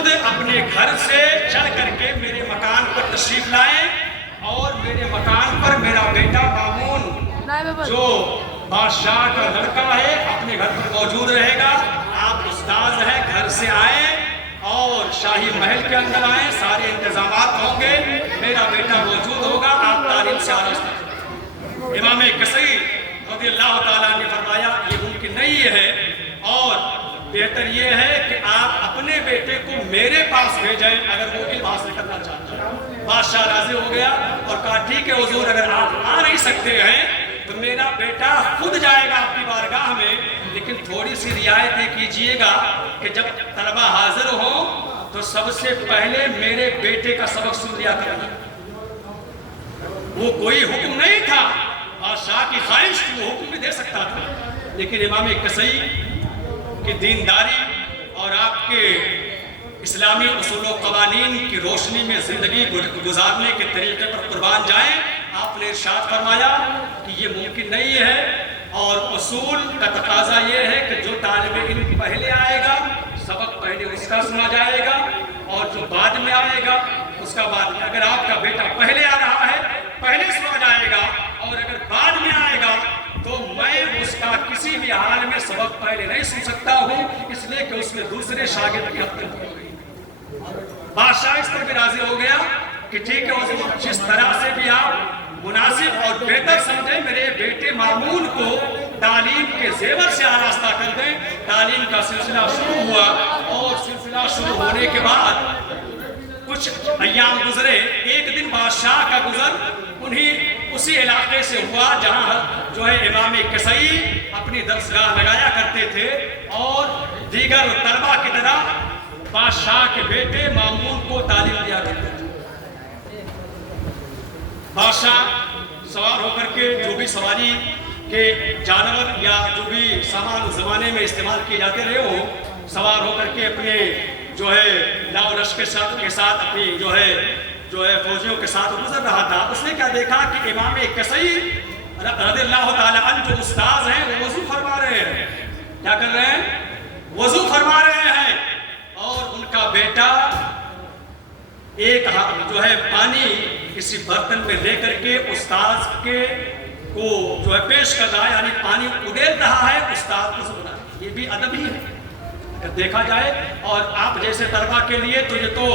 خود اپنے گھر سے چل کر کے میرے مکان پر تشریف لائیں اور میرے مکان پر میرا بیٹا مامون جو بادشاہ کا لڑکا ہے اپنے گھر پر موجود رہے گا. آپ استاذ ہیں, گھر سے آئیں اور شاہی محل کے اندر آئیں, سارے انتظامات ہوں گے, میرا بیٹا موجود ہوگا, آپ تعلیم سے آراستہ کریں. امام کثیر رضی اللہ تعالیٰ نے فرمایا یہ ممکن نہیں ہے اور بہتر یہ ہے کہ آپ اپنے بیٹے کو میرے پاس بھیجیں اگر وہ علم حاصل کرنا چاہتا ہے. بادشاہ راضی ہو گیا اور کہا ٹھیک ہے حضور, اگر آپ آ نہیں سکتے ہیں تو میرا بیٹا خود جائے گا آپ کی بارگاہ میں, لیکن تھوڑی سی رعایتیں کیجئے گا کہ جب طلبہ حاضر ہوں تو سب سے پہلے میرے بیٹے کا سبق سن لیا کرنا. وہ کوئی حکم نہیں تھا, بادشاہ کی خواہش کی, وہ حکم بھی دے سکتا تھا, لیکن امام کثیر کی دینداری اور آپ کے اسلامی اصول و قوانین کی روشنی میں زندگی گزارنے کے طریقے پر قربان جائیں. آپ نے ارشاد فرمایا کہ یہ ممکن نہیں ہے اور اصول کا تقاضا یہ ہے کہ جو طالب علم پہلے آئے گا سبق پہلے اس کا سنا جائے گا اور جو بعد میں آئے گا اس کا بعد میں. اگر آپ کا بیٹا پہلے آ رہا ہے پہلے سنا جائے گا اور اگر بعد میں آئے گا تو میں اس کا کسی بھی حال میں سبق پہلے نہیں سن سکتا ہوں, اس لیے کہ اس میں دوسرے شاگرد کی حد تک ہو گئی. بادشاہ اس پر بھی راضی ہو گیا کہ ٹھیک ہے حضور, جس طرح سے بھی آپ مناسب اور بہتر سمجھیں میرے بیٹے مامون کو تعلیم کے زیور سے آراستہ کر دیں. تعلیم کا سلسلہ شروع ہوا اور سلسلہ شروع ہونے کے بعد کچھ ایام گزرے. ایک دن بادشاہ کا گزر اسی علاقے سے ہوا جہاں جو ہے امام کثیر اپنی درسگاہ لگایا کرتے تھے اور دیگر طلبہ کی طرح بادشاہ کے بیٹے مامون کو تعلیم دیا کرتے تھے. بادشاہ سوار ہو کر کے جو بھی سواری کے جانور یا جو بھی سامان اس زمانے میں استعمال کیے جاتے رہے ہو, سوار ہو کر کے اپنے جو ہے لاؤ لشکر کے ساتھ اپنی جو ہے فوجیوں کے ساتھ گزر رہا تھا. اس نے کیا دیکھا کہ امام کثیر رضی اللہ تعالیٰ عنہ جو استاذ ہیں وہ وضو فرما رہے ہیں. کیا کر رہے ہیں؟ وضو فرما رہے ہیں اور ان کا بیٹا ایک جو ہے پانی کسی برتن میں لے کر کے استاذ کے کو جو ہے پیش کر رہا ہے, یعنی پانی اڈیل رہا ہے استاذ کو سنا. یہ بھی ادب ہی ہے اگر دیکھا جائے. اور آپ جیسے طلبہ کے لیے تو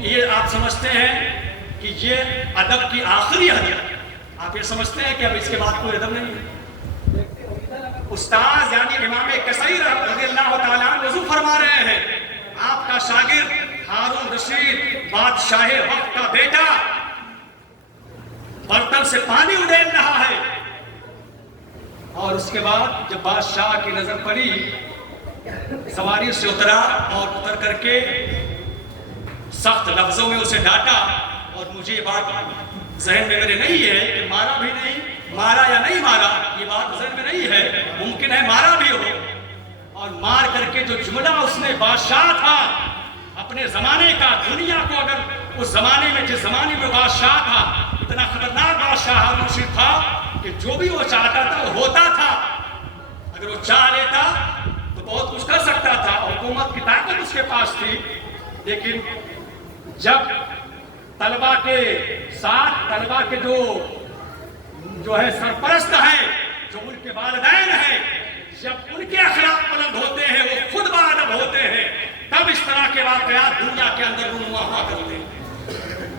یہ آپ سمجھتے ہیں کہ یہ ادب کی آخری حد ہے. آپ یہ سمجھتے ہیں کہ اب اس کے بعد کوئی ادب نہیں ہے. استاذ یعنی امام کثیر رضی اللہ تعالیٰ وضو فرما رہے ہیں, آپ کا شاگرد ہارون رشید بادشاہ وقت کا بیٹا برتن سے پانی اڈیل رہا ہے. اور اس کے بعد جب بادشاہ کی نظر پڑی سواری سے اترا اور اتر کر کے سخت لفظوں میں اسے ڈانٹا. اور مجھے یہ بات ذہن میں میرے نہیں ہے کہ مارا بھی نہیں, مارا یا نہیں مارا, یہ بات ذہن میں نہیں ہے, ممکن ہے مارا بھی ہو. اور مار کر کے جو جملہ اس نے, بادشاہ تھا اپنے زمانے کا, دنیا کو اگر اس زمانے میں جس زمانے میں بادشاہ تھا اتنا خطرناک بادشاہ ہارون رشید تھا کہ جو بھی وہ چاہتا تھا وہ ہوتا تھا. اگر وہ چاہ لیتا تو بہت کچھ کر سکتا تھا, حکومت کی طاقت اس کے پاس تھی. لیکن جب طلبہ کے ساتھ طلبہ کے جو ہے سرپرست ہیں, جو ان کے والدین ہیں, جب ان کے اخلاق بلند ہوتے ہیں, وہ خود باادب ہوتے ہیں, تب اس طرح کے واقعات دنیا کے اندر رونما ہوا کرتے ہیں.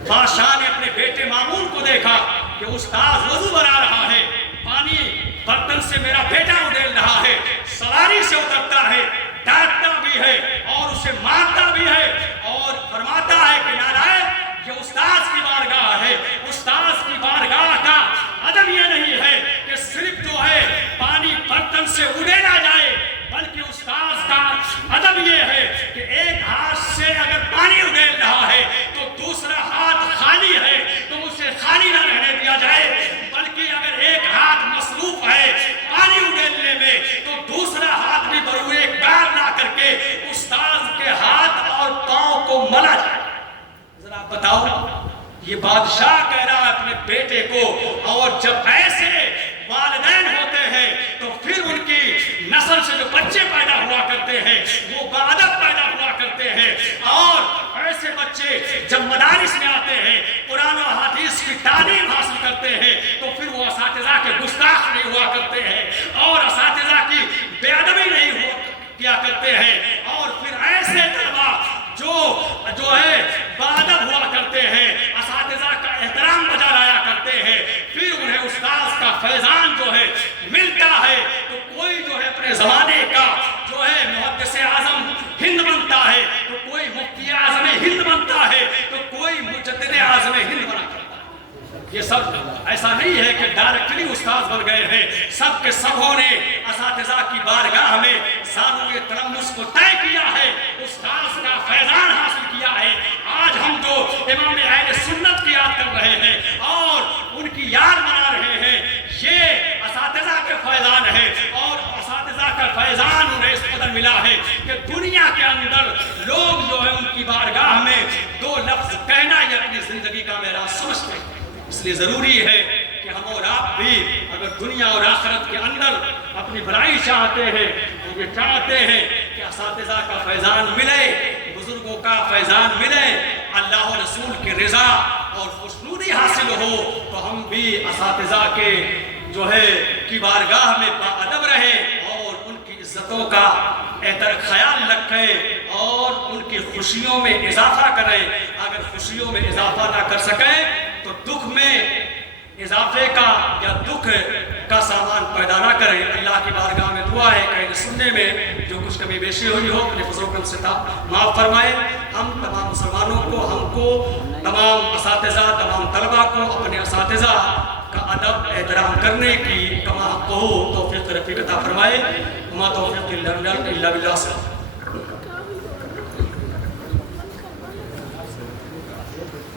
بادشاہ نے اپنے بیٹے مامون کو دیکھا کہ استاذ وضو بنا رہا ہے, پانی برتن سے میرا بیٹا اڈیل رہا ہے, سواری سے اترتا ہے, ڈانٹتا بھی ہے اور اسے مارتا بھی ہے اور فرماتا ہے کہ نالائق یہ استاذ کی بارگاہ ہے. استاذ کی بارگاہ کا ادب یہ نہیں ہے کہ صرف جو ہے پانی برتن سے اڈیلا جائے, بلکہ استاذ کا ادب یہ ہے کہ ایک ہاتھ سے اگر پانی اڈیل رہا ہے تو دوسرا ہاتھ خالی ہے تو اسے خالی نہ رہنے دیا جائے, بلکہ اگر ایک ہاتھ مصروف ہے پانی اڈیلنے میں تو دوسرا ہاتھ بھی بروئے کار لا کر کے استاذ کے ہاتھ اور پاؤں کو ملا جائے. ذرا بتاؤ, یہ بادشاہ کہہ رہا ہے اپنے بیٹے کو, اور جب ایسے والدین ہوتے ہیں تو پھر ان کی نسل سے جو بچے پیدا ہوا کرتے ہیں وہ باادب پیدا ہوا کرتے ہیں. اور جب مدارس میں آتے ہیں، قرآن و حدیث کی تعلیم حاصل کرتے ہیں، تو پھر وہ اساتذہ کے گستاخ نہیں ہوا کرتے ہیں اور اساتذہ کی بے ادبی نہیں کیا کرتے ہیں، اور پھر ایسے طلبا جو ہے باادب ہوا کرتے ہیں، اساتذہ کا احترام بجا لایا کرتے ہیں، پھر انہیں استاذ کا فیضان جو ہے ملتا ہے، تو کوئی جو ہے اپنے زمانے کا جو ہے محدث اعظم ہند بنتا ہے، تو کوئی مفتی اعظم ہند بنتا ہے، تو کوئی مجدد اعظم ہند بنا کرتا ہے۔ یہ سب ایسا نہیں ہے کہ ڈائریکٹلی استاذ بن گئے ہیں، سب کے سبوں نے اساتذہ کی بارگاہ میں ثانوی تلمس کو طے کیا ہے، استاذ کا فیضان حاصل کیا ہے۔ آج ہم جو امام اہل سنت کی یاد کر رہے ہیں اور ان کی یاد منا رہے ہیں، یہ اساتذہ کے فیضان ہے، اور اساتذہ کا فیضان انہیں اس قدر ملا ہے کہ دنیا کے اندر لوگ جو ہے ان کی بارگاہ میں دو لفظ کہنا یا اپنی زندگی کا معراج سمجھتے ہیں۔ اس لیے ضروری ہے کہ ہم اور آپ بھی اگر دنیا اور آخرت کے اندر اپنی بھلائی چاہتے ہیں تو یہ چاہتے ہیں کہ اساتذہ کا فیضان ملے، بزرگوں کا فیضان ملے، اللہ و رسول کی رضا اور خوشنودی حاصل ہو، تو ہم بھی اساتذہ کے جو ہے کی بارگاہ میں باادب رہیں اور ان کی عزتوں کا خیال رکھیں اور ان کی خوشیوں میں اضافہ کریں۔ اگر خوشیوں میں اضافہ نہ کر سکیں تو دکھ میں اضافے کا یا دکھ کا سامان پیدا نہ کریں۔ اللہ کی بارگاہ میں دعا ہے کہ سننے میں جو کچھ کمی بیشی ہوئی ہو اپنے فضل و کرم سے معاف فرمائے۔ ہم تمام مسلمانوں کو، ہم کو، تمام اساتذہ، تمام طلبہ کو اپنے اساتذہ کا ادب احترام کرنے کی کما حق ہو توفیق رفیق عطا فرمائے۔ وما توفیق الا باللہ۔